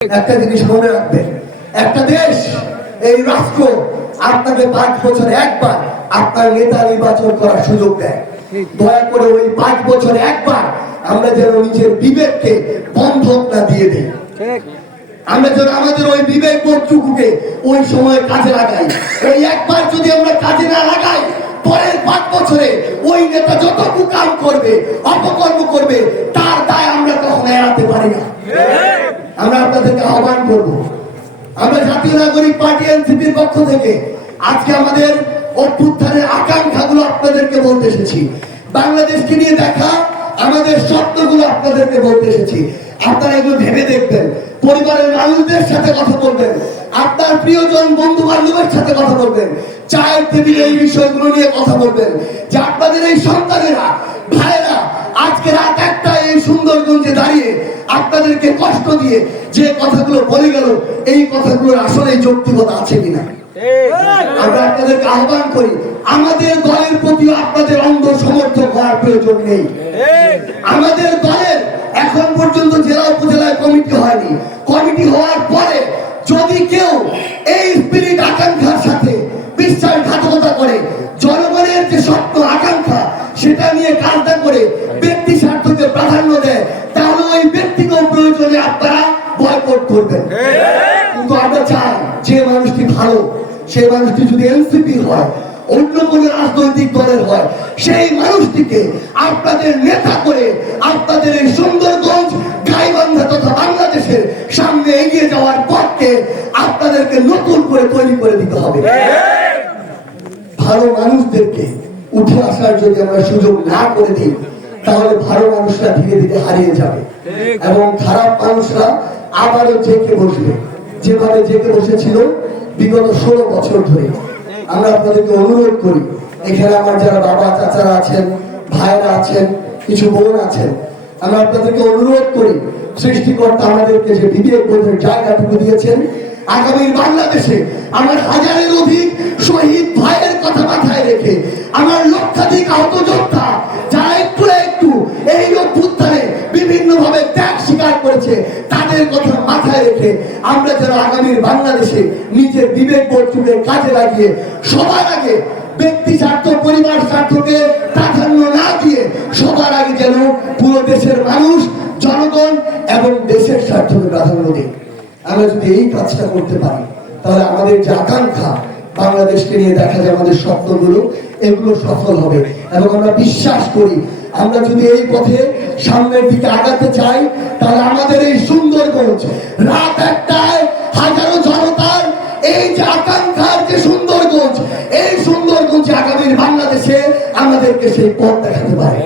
একটা জিনিস মনে রাখবেন, একটা দেশ, এই রাষ্ট্র আপনাকে 5 বছরে একবার আপনার নেতা নির্বাচন করার সুযোগ দেয়। দয়া করে ওই 5 বছরে একবার আমরা যেন নিজের বিবেককে বন্ধক না দিয়ে দিই। আমরা যেন আমাদের ওই বিবেক বোধটুকুকে ওই সময় কাজে লাগাই। ওই একবার যদি আমরা কাজে না লাগাই, পরের 5 বছরে ওই নেতা যত কুকাম করবে, অপকর্ম করবে, তার দায় আমরা কখনো এড়াতে পারি না। আমরা আপনাদেরকে আহ্বান করব, আমরা জাতীয় নাগরিক পার্টি এনসিপির পক্ষ থেকে আজকে আমাদের অভ্যুত্থানের আকাঙ্ক্ষাগুলো আপনাদেরকে বলতে এসেছি। বাংলাদেশকে নিয়ে দেখা আমাদের স্বপ্নগুলো আপনাদেরকে বলতে এসেছি। আপনারা এগুলো ভেবে দেখবেন, পরিবারের মানুষদের সাথে কথা বলবেন, আপনার প্রিয়জন বন্ধু বান্ধবের সাথে কথা বলবেন, চায়ের টেবিলে এই বিষয়গুলো নিয়ে কথা বলবেন, যে আপনাদের এই সন্তানেরা, ভাইয়েরা আজকে রাত একটা এই সুন্দরগঞ্জে দাঁড়িয়ে আপনাদেরকে কষ্ট দিয়ে যে কথাগুলো বলে গেল, এই কথাগুলোর আসলে যৌক্তিকতা আছে কিনা। আমরা আপনাদেরকে আহ্বান করি, আমাদের দলের প্রতি আপনাদের অন্ধ সমর্থক হওয়ার প্রয়োজন নেই। আমাদের দলের এখন পর্যন্ত জেলা উপজেলায় কমিটি হয়নি। কমিটি হওয়ার পরে যদি কেউ এই স্পিরিট আকাঙ্ক্ষার সাথে বিশ্বাসঘাতকতা করে, জনগণের যে স্বপ্ন আকাঙ্ক্ষা সেটা নিয়ে কাজটা করে ব্যক্তি স্বার্থকে প্রাধান্য দেয়, তাহলে ওই ব্যক্তিগত প্রয়োজনে আপনারা বয়কট করবেন। কিন্তু আমরা চাই যে মানুষটি ভালো, সেই মানুষটি যদি এনসিপি হয়, অন্য কোন রাজনৈতিক দলের হয়, সেই মানুষটিকে আপনাদের নেতা করে আপনাদের এই সুন্দরগঞ্জ, গাইবান্ধা তথা বাংলাদেশের সামনে এগিয়ে যাওয়ার পথকে আপনাদেরকে নতুন করে তৈরি করে দিতে হবে। ভালো মানুষদেরকে উঠে আসার যদি আমরা সুযোগ না করে দিই, তাহলে ভালো মানুষরা ধীরে ধীরে হারিয়ে যাবে এবং খারাপ মানুষরা আবারও জেকে বসবে, যেভাবে জেকে বসেছিল বিগত 16 বছর ধরে। আমরা আপনাদেরকে অনুরোধ করি, এখানে আমার যারা বাবা চাচারা আছেন, ভাইরা আছেন, কিছু বোন আছেন, আমরা আপনাদেরকে অনুরোধ করি, সৃষ্টিকর্তা আমাদেরকে যে বিবেক বোধের জায়গাটুকু দিয়েছেন, আগামীর বাংলাদেশে আমার হাজারের অধিক শহীদ ভাইয়ের কথা মাথায় রেখে, আমার লক্ষাধিক আহত যোদ্ধা যারা একটু একটু এই অভ্যুত্থানে বিভিন্ন ভাবে ত্যাগ স্বীকার করেছে, তাদের কথা মাথায় রেখে আমরা যেন আগামীর বাংলাদেশে নিজের বিবেক বোধকে কাজে লাগিয়ে সবার আগে ব্যক্তি স্বার্থ, পরিবার স্বার্থকে প্রাধান্য না দিয়ে সবার আগে যেন পুরো দেশের মানুষ, জনগণ এবং দেশের স্বার্থকে প্রাধান্য দিই। আমরা যদি এই কাজটা করতে পারি, তাহলে আমাদের যে আকাঙ্ক্ষা বাংলাদেশকে নিয়ে দেখা যায়, আমাদের স্বপ্নগুলো এগুলো সফল হবে। এবং আমরা বিশ্বাস করি, আমরা যদি এই পথে সামনের দিকে আগাতে চাই, তাহলে আমাদের এই সুন্দরগঞ্জ রাত একটায় হাজারো জনতার এই যে আকাঙ্ক্ষার যে সুন্দরগঞ্জ, এই সুন্দরগঞ্জ আগামীর বাংলাদেশে আমাদেরকে সেই পথ দেখাতে পারে।